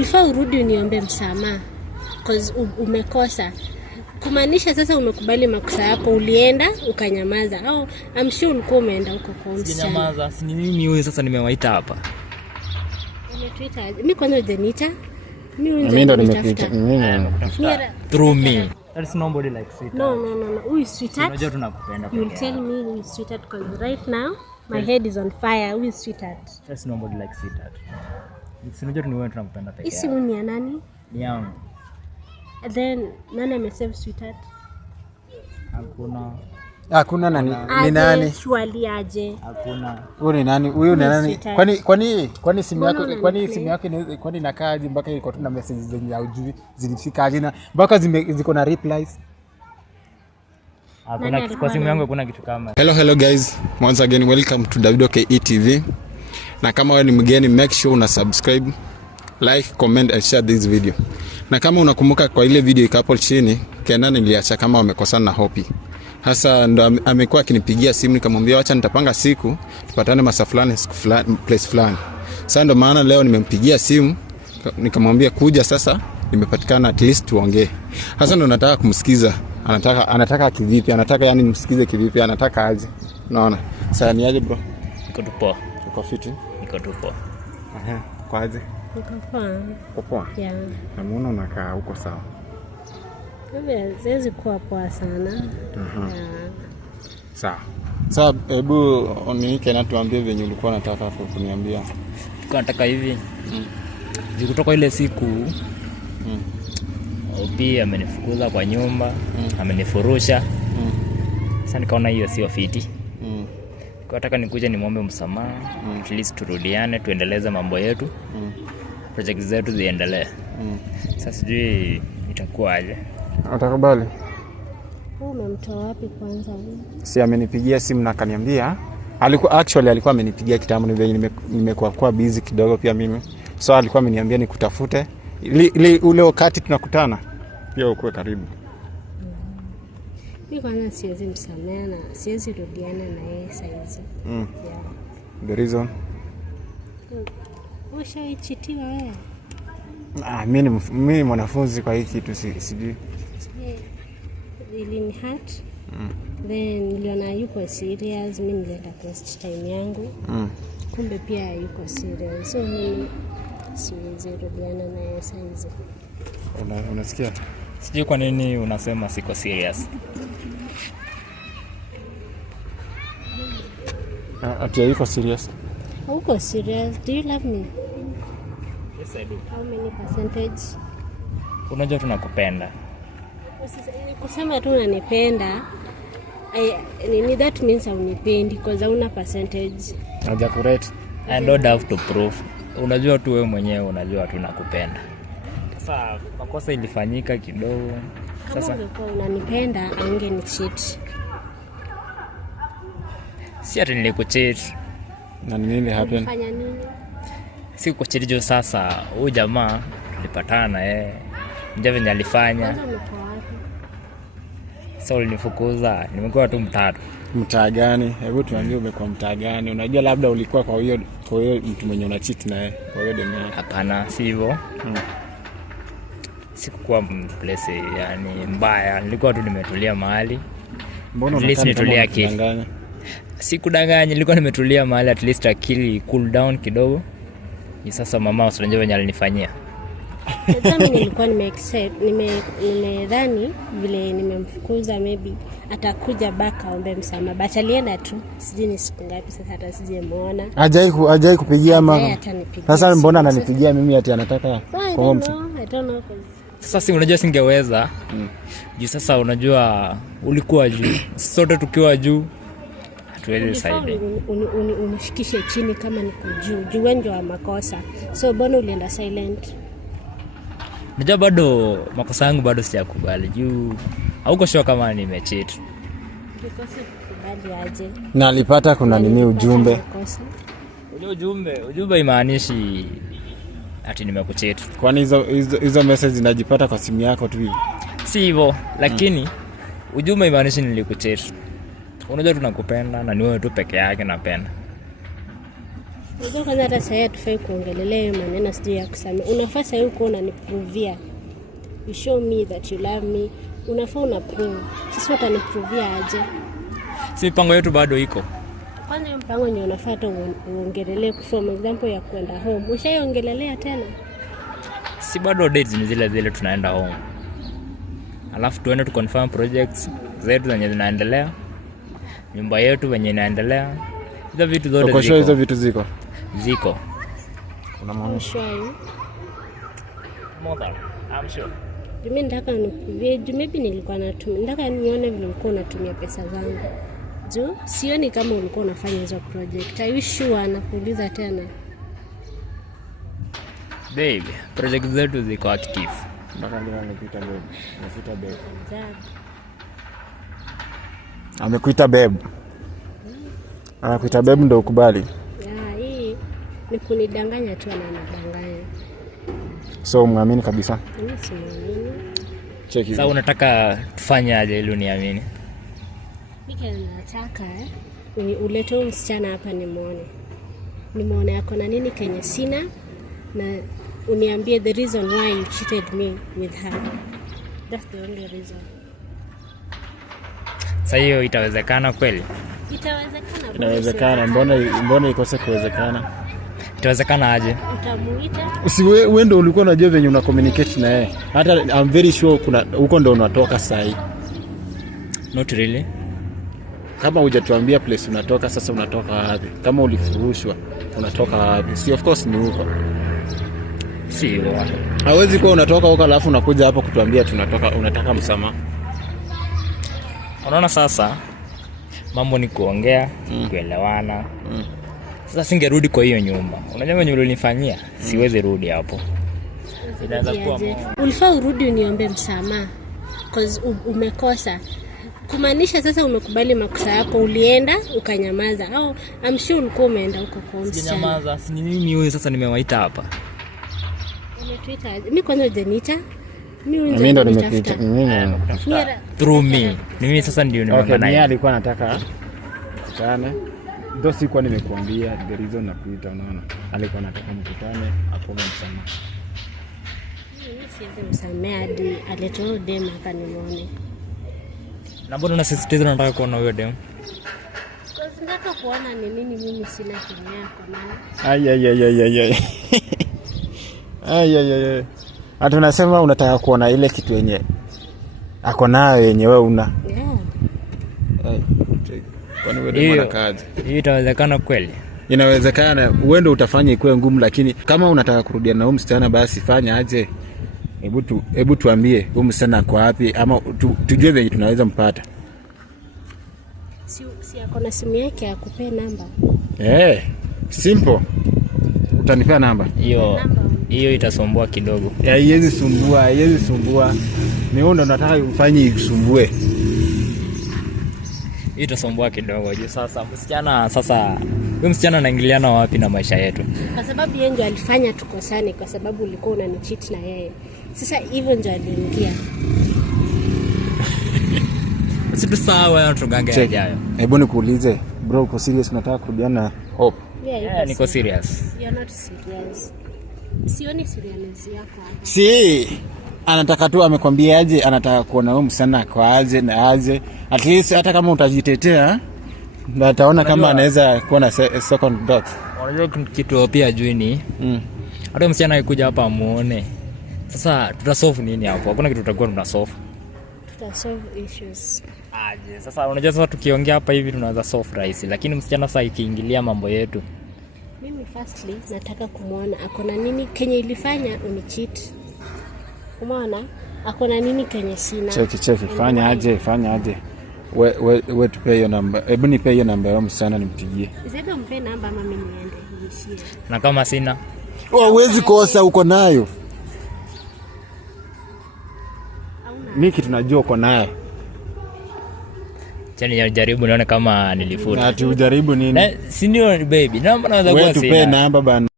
ulifaa urudi uniombe msamaha cause umekosa. Kumaanisha sasa umekubali makosa yako, ulienda ukanyamaza. Au I'm sure ulikuwa umeenda huko kwa msichana. Sinyamaza, si mimi huyu sasa nimewaita hapa. Umetuita? Mimi kwanza hujaniita. Mimi ndo nimekuita. Through me. There's nobody like sweetheart. No. Who is sweetheart? Unajua tunakupenda. You will tell me who is sweetheart because right now my head is on fire. Who is sweetheart? There's nobody like sweetheart. Unajua ni wewe tunakupenda pekee. Isi ni ya nani? Ni yangu. Then nani amesave sweetheart? Hakuna nani? Ni nani? Swali aje. Hakuna. Huyu ni nani? Huyu ni nani? Kwani simu yako kwani inakaaje mpaka iko tu na messages zenye hujui zilifika aje na mpaka ziko na replies? Hakuna, kwa simu yangu hakuna kitu kama. Hello guys. Once again welcome to Davido KE TV. Na kama wewe ni mgeni, make sure una subscribe, like, comment and share this video. Na kama unakumbuka kwa ile video iko hapo chini, Kenan niliacha kama wamekosana na Hopi. Hasa ndo amekuwa akinipigia simu, nikamwambia acha nitapanga siku tupatane masa fulani place fulani. Sasa ndo maana leo nimempigia simu nikamwambia kuja sasa nimepatikana at least tuongee. Hasa ndo nataka kumsikiza. Anataka kivipi? Anataka yani nimsikize kivipi? Anataka aje? Unaona? Sasa ni aje bro? Niko tu poa. Uko fiti? Niko tu poa. Kwa aje? Niko poa. Uko poa? Yeah. Namuona unakaa huko sawa. Siwezi kuwa poa sana. Sawa. Sasa hebu onike na tuambie venye ulikuwa unataka hapo kuniambia. Nilikuwa nataka hivi. Kutoka ile siku Obi amenifukuza kwa nyumba, amenifurusha. Sasa nikaona hiyo sio fiti. Kwa nataka nikuje nimwombe msamaha, at least turudiane, tuendeleze mambo yetu. Project zetu ziendelee. Sasa sijui itakuwaje. Utakubali? Umemtoa wapi kwanza? Si amenipigia simu na akaniambia alikuwa amenipigia kitambo, nimekuwa kwa busy kidogo pia mimi. So alikuwa ameniambia nikutafute ule wakati tunakutana pia ukue karibu. Mimi kwanza siwezi msamehe na siwezi rudiana na yeye saizi. Yeah. The reason? Ushaichitiwa wewe? Mimi mwanafunzi kwa hii kitu sijui. Ili ni hurt. Then niliona yuko serious, mimi nilienda post time yangu. Kumbe pia yuko serious. So mimi siwezi rudiana na yeye saizi. Unasikia? Sijui kwa nini unasema siko serious. Ati yuko serious? Uko serious? Do you love me? Yes, I do. How many percentage? Unajua tunakupenda. Kusema tu unanipenda, that means unipendi because hauna percentage. Hajakurate. I don't have to prove. Unajua tu wewe mwenyewe unajua tunakupenda. Sasa makosa ilifanyika kidogo. Sasa kama unanipenda ungenicheat. Si ati nilikucheat. Na nini happen? Fanya nini? Si kucheat jo. Sasa huyu jamaa tulipatana na yeye. Ndio venye alifanya. Sasa ulinifukuza, nimekuwa tu mtatu. Mtaa gani? Hebu tuambie umekuwa mtaa gani? Unajua labda ulikuwa kwa hiyo mtu mwenye unacheat na yeye. Kwa hiyo demu. Hapana, si hivyo. Sikuwa place yani mbaya. Nilikuwa tu nimetulia mahali. Mbona unataka kudanganya? Sikudanganya, nilikuwa nimetulia mahali at least akili cool down kidogo. Ni sasa mama usinajua venye alinifanyia. Mimi nilikuwa nimedhani vile nimemfukuza maybe atakuja back aombe msamaha. But alienda tu. Sijui ni siku ngapi sasa hata sijamuona. Hajai kupigia ama. Sasa mbona ananipigia mimi ati anataka kuomba? I don't know. Sasa si unajua singeweza. Juu sasa unajua ulikuwa juu. Sote tukiwa juu hatuwezi saidia. Unishikishe chini kama niko juu. Juu wewe ndio wa makosa. So mbona ulienda silent? Najua bado makosa yangu bado sijakubali. Juu hauko sure kama nimecheat. Nikosa kukubali aje? Na alipata kuna nini ujumbe? Ujumbe imaanishi ati nimekucheat. Kwani hizo message zinajipata kwa simu yako tu hivi? Si hivyo, lakini ujumbe imaanishi nilikucheat. Unajua tunakupenda na ni wewe tu peke yake napenda. Unajua kwanza hata sasa tufai kuongelelea maneno sijui ya kusamea. Unafaa sasa uko unaniprovia. You show me that you love me. Unafaa unaprove. Sisi utaniprovia aje? Si mipango yetu bado iko. Kwanza mpango ndio unafaa uongelelee for example ya kwenda home. Ushaiongelelea tena? Si bado dates ni zile tunaenda home. Alafu tuende tu confirm projects zetu zenye zinaendelea. Nyumba yetu wenye inaendelea. Hizo vitu zote ziko. Ukosho hizo vitu ziko. Ziko. Unamaanisha? I'm sure. Mimi nataka maybe nilikuwa natumia. Nataka nione vile ulikuwa unatumia pesa zangu. Juu sioni kama ulikuwa unafanya hizo project. Are you sure? Nakuuliza tena. Baby, project zetu ziko active. Nataka nikuita babe. Nafuta babe. Amekuita babe. Anakuita babe ndio ukubali. Hii ni kunidanganya tu, ananidanganya. So muamini kabisa? Mimi simuamini. Cheki. Sasa unataka tufanye aje ili uniamini? Mimi nataka ulete msichana hapa nimuone yako na nini kenye sina, na uniambie the reason why you cheated me with her. That's the only reason. Sasa hiyo itawezekana kweli? Itawezekana. Inawezekana. Mbona ikose kuwezekana? Itawezekana aje? Utamuita. Wewe ndio ulikuwa unajua venye una communicate na yeye. Hata I'm very sure kuna huko ndio unatoka sasa. Not really. Kama hujatuambia place unatoka, sasa unatoka wapi? Kama ulifurushwa unatoka wapi? Si of course ni huko. Si huko. Hawezi kuwa unatoka huko alafu unakuja hapo kutuambia unataka msamaha. Unaona sasa mambo ni kuongea, kuelewana. Sasa singerudi kwa hiyo nyumba. Unajua venye ulinifanyia, siwezi rudi hapo. Inaanza kuwa ulifaa urudi uniombe msamaha cause umekosa. Kumaanisha sasa umekubali makosa yako, ulienda ukanyamaza, au I'm sure ulikuwa umeenda huko kwa msichana. Nyamaza, si mimi huyu sasa nimewaita hapa. Umetuita? Mimi kwanza hujaniita. Mimi ndo nimekuita. Through me. Mimi sasa ndio nimeona naye. Yeye alikuwa anataka kukutane. Ndio sikuwa nimekuambia the reason na kuita, unaona. Alikuwa anataka mkutane, akombe msamaha. Mimi siwezi msamea hadi aletoa dem hapa nimuone. Na mbona unasisitiza unataka kuona huyo dem? Because nataka kuona ni nini mimi sina kimya yako naye. Hata unasema unataka kuona ile kitu yenye ako nayo yenye wewe una. Kwani wewe mwana kazi. Hii itawezekana kweli? Inawezekana, wewe ndio utafanya ikuwe ngumu, lakini kama unataka kurudia na huyo msichana basi fanya aje? Hebu tuambie huyo msichana kwa wapi, ama tujue venye tunaweza mpata. Si ako na simu yake akupe namba? Simple. Utanipea namba? Hiyo itasumbua kidogo. Haiwezi sumbua. Ni wewe ndo unataka ufanye ikusumbue. Hiyo itasumbua kidogo. Je, sasa huyo msichana anaingiliana wapi na maisha yetu? Kwa sababu yeye ndio alifanya tukosane, kwa sababu ulikuwa unanicheat na yeye. Sasa hivyo ndio aliingia. Situ sawa tugange yajayo. Hebu nikuulize, bro, uko serious unataka kurudiana Hope? Yeah, niko serious. You're not serious. Sioni seriousness yako hapa. Si anataka tu amekwambia aje, anataka kuona wewe msana kwa aje na aje. At least hata kama utajitetea na ataona kama anaweza kuwa na second thought. Unajua kitu pia juu ni hata msichana akikuja hapa amuone. Sasa tutasolve nini hapo? Hakuna kitu tutakuwa tunasolve. Tutasolve issues. Aje. Sasa unajua sasa tukiongea hapa hivi tunaweza solve rahisi, lakini msichana sasa ikiingilia mambo yetu. Mimi firstly nataka kumuona akona nini kenye ilifanya unicheat. Umeona? Akona nini kenye sina? Cheki, fanya aje. We tupe hiyo namba. Hebu nipe hiyo namba ya msichana nimpigie. Zebe mpe namba ama mimi niende hivi. Na kama sina? Huwezi kosa, uko nayo. Mimi kitu najua uko nayo. Chani jaribu nione kama nilifuta. Na tujaribu nini? Si ndio baby? Namba naweza kuwa sina. Wewe tupe namba bana.